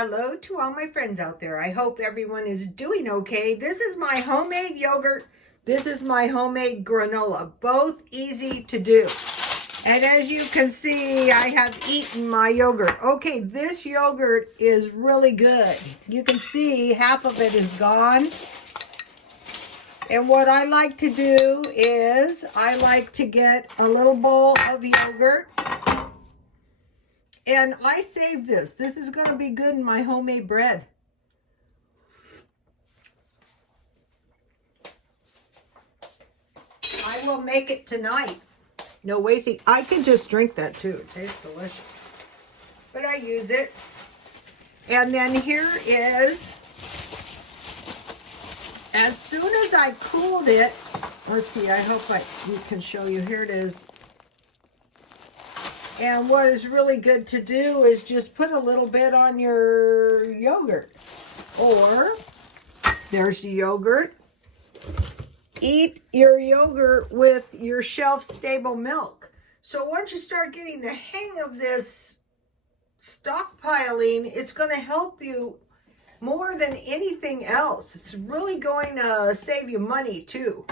Hello to all my friends out there. I hope everyone is doing okay. This is my homemade yogurt. This is my homemade granola. Both easy to do. And as you can see, I have eaten my yogurt. Okay, this yogurt is really good. You can see half of it is gone. And what I like to do is I like to get a little bowl of yogurt. And I save this. This is going to be good in my homemade bread. I will make it tonight. No wasting. I can just drink that too. It tastes delicious. But I use it. And then here is, as soon as I cooled it, let's see, I hope we can show you. Here it is. And what is really good to do is just put a little bit on your yogurt. Or, there's the yogurt. Eat your yogurt with your shelf-stable milk. So once you start getting the hang of this stockpiling, it's going to help you more than anything else. It's really going to save you money too.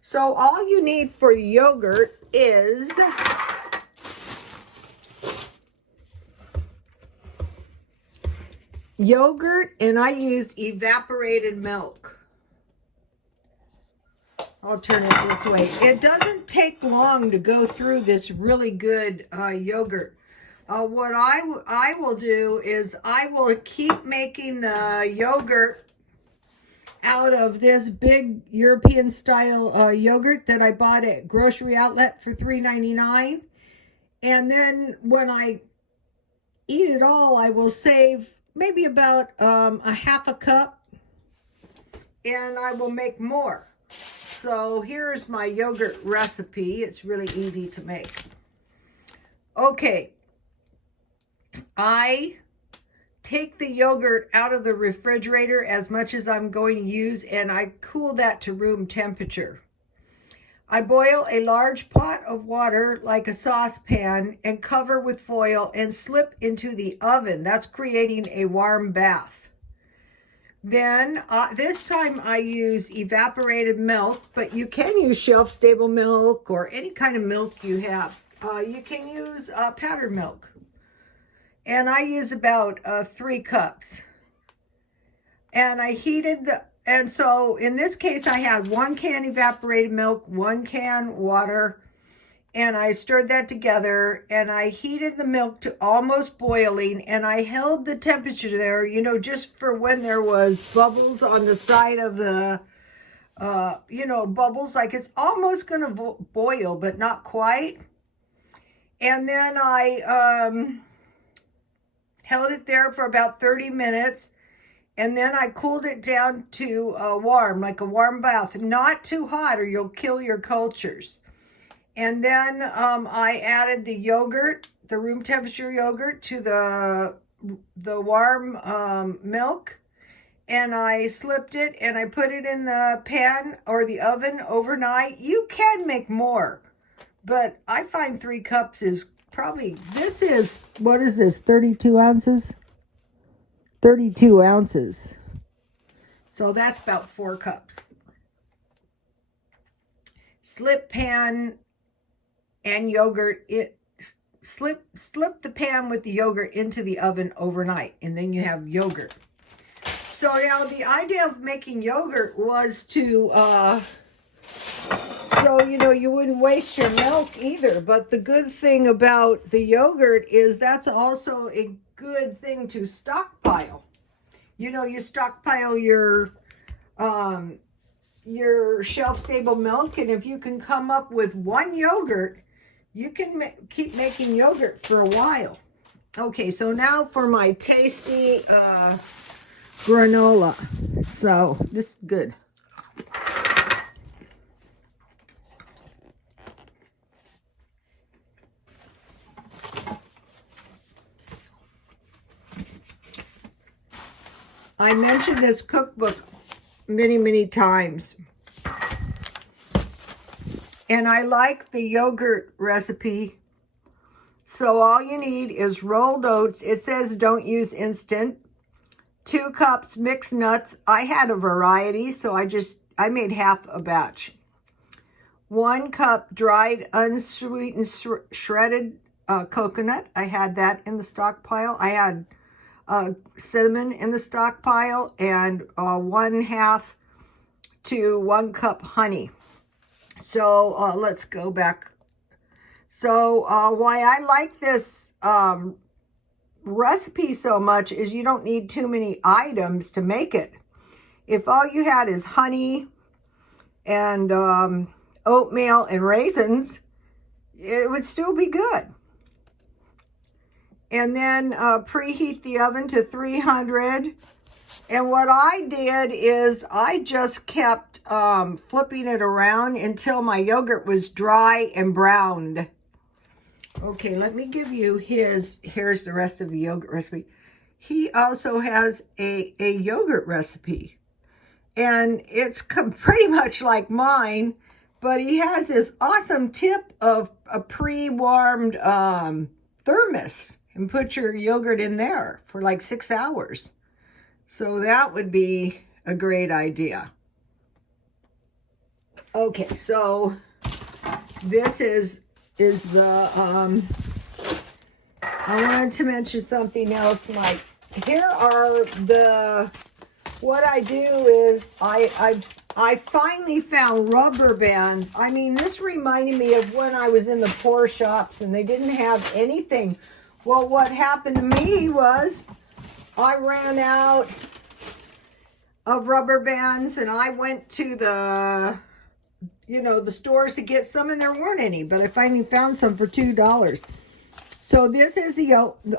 So all you need for the yogurt is yogurt, and I use evaporated milk. I'll turn it this way. It doesn't take long to go through this really good yogurt. What I will do is I will keep making the yogurt out of this big European style yogurt that I bought at grocery outlet for $3.99. And then when I eat it all, I will save maybe about a half a cup, and I will make more. So here's my yogurt recipe. It's really easy to make. Okay, I take the yogurt out of the refrigerator as much as I'm going to use, and I cool that to room temperature. I boil a large pot of water like a saucepan and cover with foil and slip into the oven. That's creating a warm bath. Then this time I use evaporated milk, but you can use shelf-stable milk or any kind of milk you have. You can use powdered milk. And I use about 3 cups. And I heated and so in this case I had 1 can evaporated milk, 1 can water, and I stirred that together, and I heated the milk to almost boiling, and I held the temperature there, you know, just for when there was bubbles on the side of the, you know, bubbles, like it's almost going to boil, but not quite. And then I held it there for about 30 minutes, and then I cooled it down to warm, like a warm bath, not too hot or you'll kill your cultures. And then I added the yogurt, the room temperature yogurt, to the warm milk, and I slipped it and I put it in the pan or the oven overnight. You can make more, but I find 3 cups is probably, this is, what is this, 32 ounces? 32 ounces. So that's about 4 cups. Slip pan and yogurt, slip the pan with the yogurt into the oven overnight, and then you have yogurt. So now the idea of making yogurt was to so you know you wouldn't waste your milk either. But the good thing about the yogurt is that's also a good thing to stockpile. You know, you stockpile your shelf-stable milk, and if you can come up with 1 yogurt, you can keep making yogurt for a while. Okay, so now for my tasty granola. So this is good. I mentioned this cookbook many times. And I like the yogurt recipe. So all you need is rolled oats. It says don't use instant. 2 cups mixed nuts. I had a variety, so I made half a batch. 1 cup dried, unsweetened, shredded coconut. I had that in the stockpile. I had cinnamon in the stockpile, and 1/2 to 1 cup honey. So let's go back. So why I like this recipe so much is you don't need too many items to make it. If all you had is honey and oatmeal and raisins, it would still be good. And then preheat the oven to 300. And what I did is I just kept flipping it around until my yogurt was dry and browned. Okay, let me give you here's the rest of the yogurt recipe. He also has a yogurt recipe. And it's pretty much like mine, but he has this awesome tip of a pre-warmed thermos, and put your yogurt in there for like 6 hours. So that would be a great idea. Okay, so this is the, I wanted to mention something else, Mike. Here are what I do is I finally found rubber bands. I mean, this reminded me of when I was in the poor shops and they didn't have anything. Well, what happened to me was I ran out of rubber bands, and I went to the stores to get some, and there weren't any, but I finally found some for $2. So this is the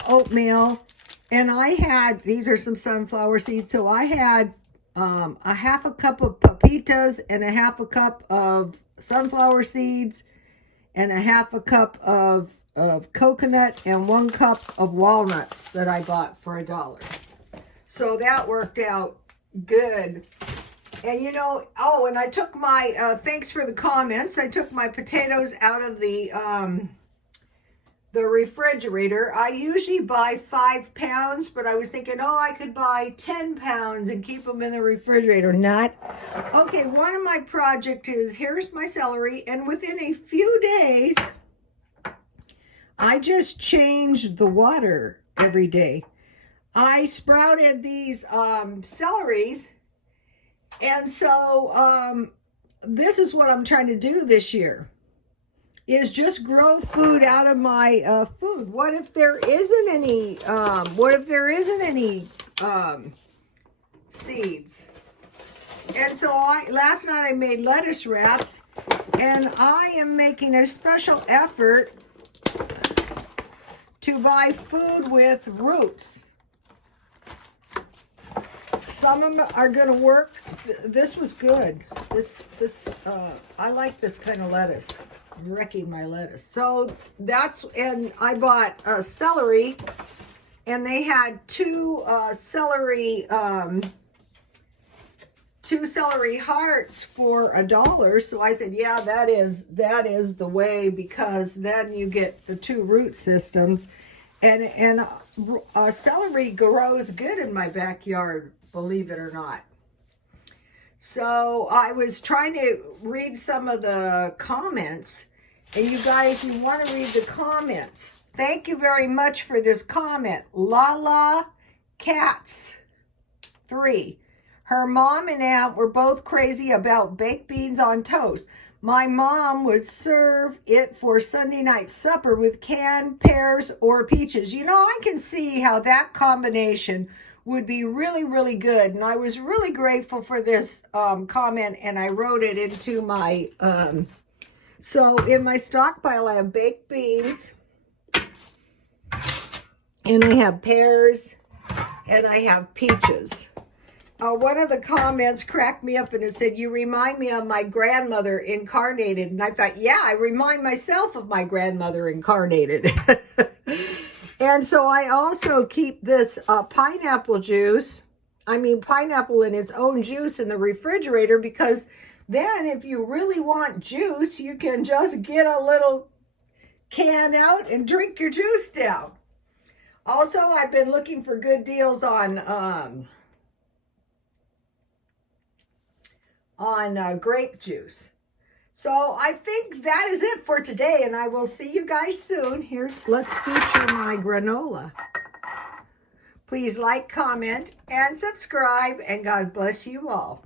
oatmeal, and I had, these are some sunflower seeds, so I had a 1/2 cup of pepitas and a 1/2 cup of sunflower seeds and a 1/2 cup of coconut and 1 cup of walnuts that I bought for $1. So that worked out good. And and I took my, thanks for the comments, I took my potatoes out of the refrigerator. I usually buy 5 pounds, but I was thinking, I could buy 10 pounds and keep them in the refrigerator. Not. Okay, one of my project is, here's my celery, and within a few days, I just changed the water every day. I sprouted these celeries, and so this is what I'm trying to do this year, is just grow food out of my food. What if there isn't any, seeds? And so last night I made lettuce wraps, and I am making a special effort to buy food with roots. Some of them are going to work. This was good. I like this kind of lettuce. I'm wrecking my lettuce. So and I bought celery, and they had two celery hearts for $1. So I said, yeah, that is the way, because then you get the 2 root systems, and celery grows good in my backyard, believe it or not. So I was trying to read some of the comments, and you guys, you want to read the comments. Thank you very much for this comment. Lala Cats 3. Her mom and aunt were both crazy about baked beans on toast. My mom would serve it for Sunday night supper with canned pears or peaches. I can see how that combination would be really, really good. And I was really grateful for this comment, and I wrote it into my, so in my stockpile, I have baked beans, and I have pears, and I have peaches. One of the comments cracked me up, and it said, you remind me of my grandmother incarnated. And I thought, yeah, I remind myself of my grandmother incarnated. And so I also keep this pineapple in its own juice in the refrigerator, because then if you really want juice, you can just get a little can out and drink your juice down. Also, I've been looking for good deals on grape juice. So I think that is it for today, and I will see you guys soon. Here, let's feature my granola. Please like, comment, and subscribe, and God bless you all.